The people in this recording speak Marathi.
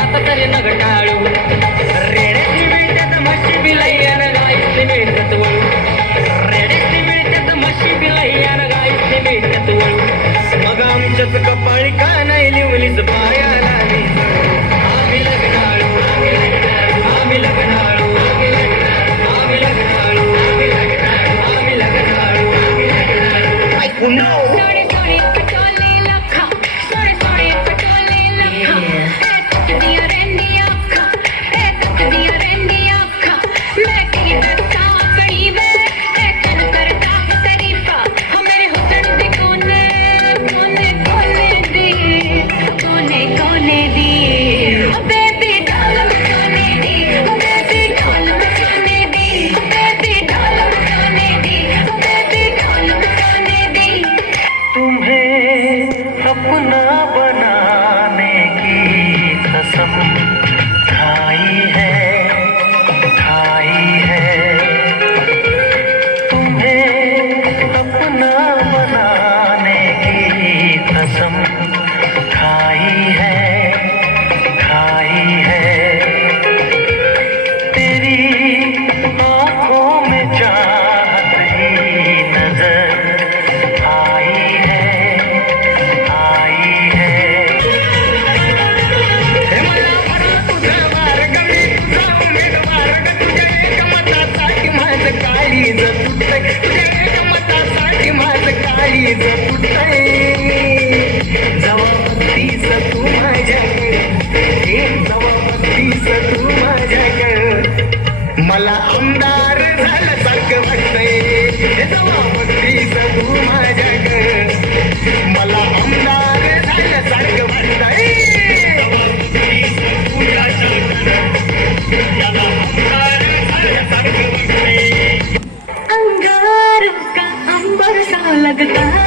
आता तरी नग टाळू रेड्याची मिळतात म्हशी बिलैयान गाईची मिळतात वळू रेड्याची मिळतात म्हशी बिलैयान गाईची मिळतात वळू मग आमच्याच कपाळी का नाही लिवलीच पायाला मी आम्ही लग्नाळू आम्ही लग्नाळू आम्ही लग्नाळू आम्ही लग्नाळू ऐकून सोने सोने पटोले लखा सोने सोने पटोले लखा तक दिया रेंडी आँखा मैं की दत्ता कड़ी वे कर करता तारीफा हम मेरे हुस्न दे कोने कोने कोने दी ओ बेबी डाल में सोने दी ओ बेबी डाल में सोने दी ओ बेबी डाल में सोने दी ओ बेबी डाल में सोने दी तुम्हें अपना बनाने की कसम खाई है तुम्हें अपना बनाने की कसम खाई है तेरी आँखों में चाहत ही नजर आई है मला बरा तुझा वारगडी तुझा उमेदवार ग तुझ्या एक मतासाठी माझं काळीज तुटतंय तुझ्या एक मतासाठी माझं काळीज तुटतंय जबाबतीस तू माझ्याकडे जबाबतीस तू माझ्याकडे मला आमदार झाल्यासारखं वाटतंय जबाबतीस तू माझ्याकडे मला आमदार झाल्यासारखं वाटतंय अंगारों का अंबर सा लगता